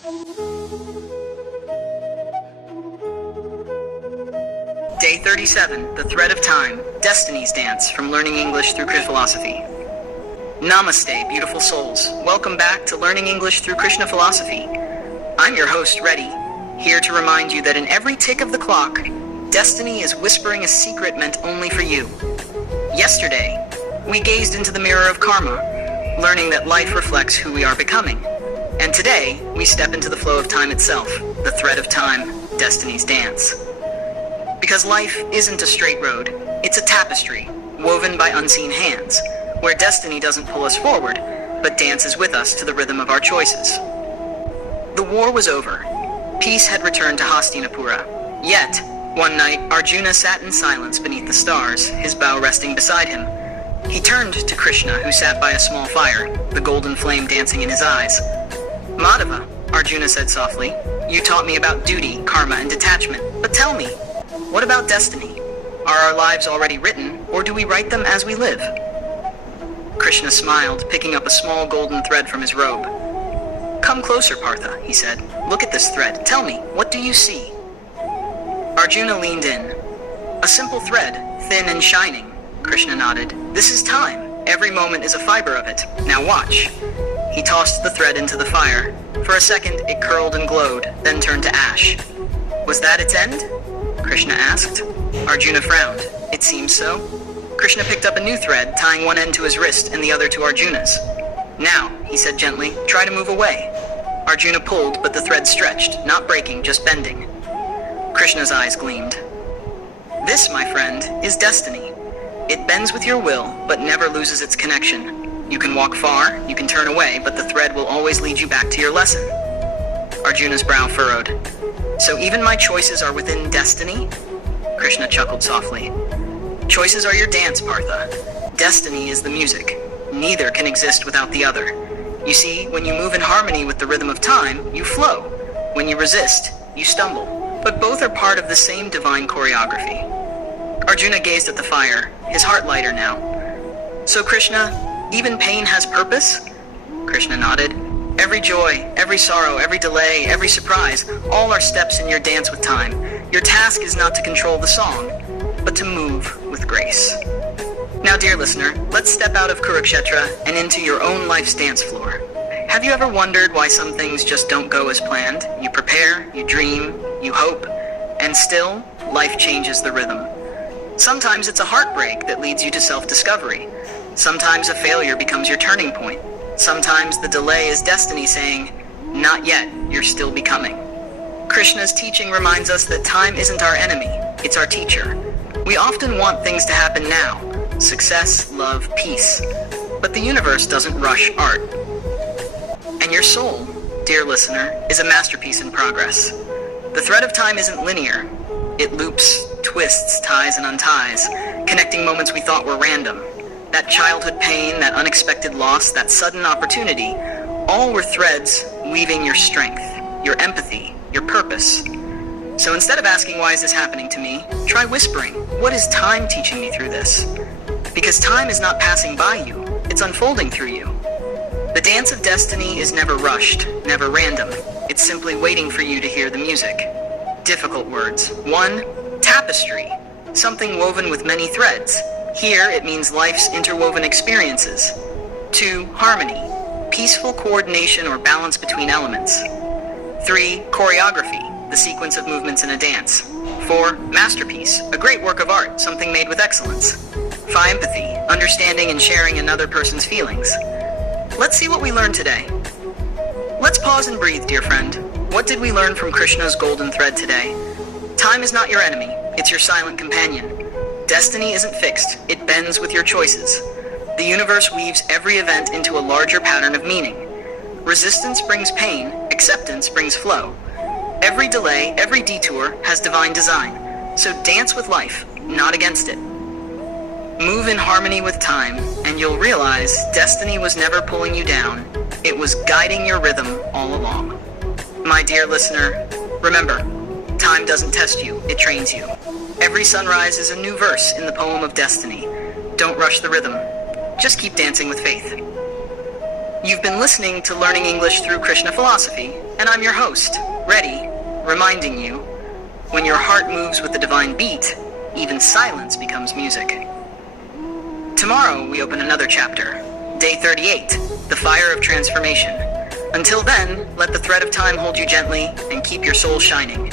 Day 37, The Thread of Time, Destiny's Dance, from Learning English through Krishna Philosophy. Namaste, beautiful souls. Welcome back to Learning English through Krishna Philosophy. I'm your host, Reddy, here to remind you that in every tick of the clock, destiny is whispering a secret meant only for you. Yesterday, we gazed into the mirror of karma, learning that life reflects who we are becoming. And today, we step into the flow of time itself, the thread of time, Destiny's Dance. Because life isn't a straight road, it's a tapestry, woven by unseen hands, where destiny doesn't pull us forward, but dances with us to the rhythm of our choices. The war was over. Peace had returned to Hastinapura. Yet, one night, Arjuna sat in silence beneath the stars, his bow resting beside him. He turned to Krishna, who sat by a small fire, the golden flame dancing in his eyes. "Madhava," Arjuna said softly, "you taught me about duty, karma, and detachment, but tell me, what about destiny? Are our lives already written, or do we write them as we live?" Krishna smiled, picking up a small golden thread from his robe. "Come closer, Partha," he said. "Look at this thread. Tell me, what do you see?" Arjuna leaned in. "A simple thread, thin and shining," Krishna nodded. "This is time. Every moment is a fiber of it. Now watch." He tossed the thread into the fire. For a second, it curled and glowed, then turned to ash. "Was that its end?" Krishna asked. Arjuna frowned. "It seems so." Krishna picked up a new thread, tying one end to his wrist and the other to Arjuna's. "Now," he said gently, "try to move away." Arjuna pulled, but the thread stretched, not breaking, just bending. Krishna's eyes gleamed. "This, my friend, is destiny. It bends with your will, but never loses its connection. You can walk far, you can turn away, but the thread will always lead you back to your lesson." Arjuna's brow furrowed. "So even my choices are within destiny?" Krishna chuckled softly. "Choices are your dance, Partha. Destiny is the music. Neither can exist without the other. You see, when you move in harmony with the rhythm of time, you flow. When you resist, you stumble. But both are part of the same divine choreography." Arjuna gazed at the fire, his heart lighter now. "So Krishna, even pain has purpose?" Krishna nodded. "Every joy, every sorrow, every delay, every surprise, all are steps in your dance with time. Your task is not to control the song, but to move with grace." Now, dear listener, let's step out of Kurukshetra and into your own life's dance floor. Have you ever wondered why some things just don't go as planned? You prepare, you dream, you hope, and still, life changes the rhythm. Sometimes it's a heartbreak that leads you to self-discovery. Sometimes a failure becomes your turning point. Sometimes the delay is destiny saying, "Not yet, you're still becoming." Krishna's teaching reminds us that time isn't our enemy, it's our teacher. We often want things to happen now, success, love, peace. But the universe doesn't rush art. And your soul, dear listener, is a masterpiece in progress. The thread of time isn't linear. It loops, twists, ties, and unties, connecting moments we thought were random. That childhood pain, that unexpected loss, that sudden opportunity, all were threads weaving your strength, your empathy, your purpose. So instead of asking, "Why is this happening to me?" try whispering, "What is time teaching me through this?" Because time is not passing by you, it's unfolding through you. The dance of destiny is never rushed, never random. It's simply waiting for you to hear the music. Difficult words. 1. Tapestry. Something woven with many threads. Here, it means life's interwoven experiences. 2. Harmony. Peaceful coordination or balance between elements. 3. Choreography. The sequence of movements in a dance. 4. Masterpiece. A great work of art, something made with excellence. 5. Empathy. Understanding and sharing another person's feelings. Let's see what we learned today. Let's pause and breathe, dear friend. What did we learn from Krishna's golden thread today? Time is not your enemy, it's your silent companion. Destiny isn't fixed, it bends with your choices. The universe weaves every event into a larger pattern of meaning. Resistance brings pain, acceptance brings flow. Every delay, every detour has divine design. So dance with life, not against it. Move in harmony with time, and you'll realize destiny was never pulling you down. It was guiding your rhythm all along. My dear listener, remember, time doesn't test you, it trains you. Every sunrise is a new verse in the poem of destiny. Don't rush the rhythm. Just keep dancing with faith. You've been listening to Learning English through Krishna Philosophy, and I'm your host, Reddy, reminding you, when your heart moves with the divine beat, even silence becomes music. Tomorrow we open another chapter, Day 38, The Fire of Transformation. Until then, let the thread of time hold you gently and keep your soul shining.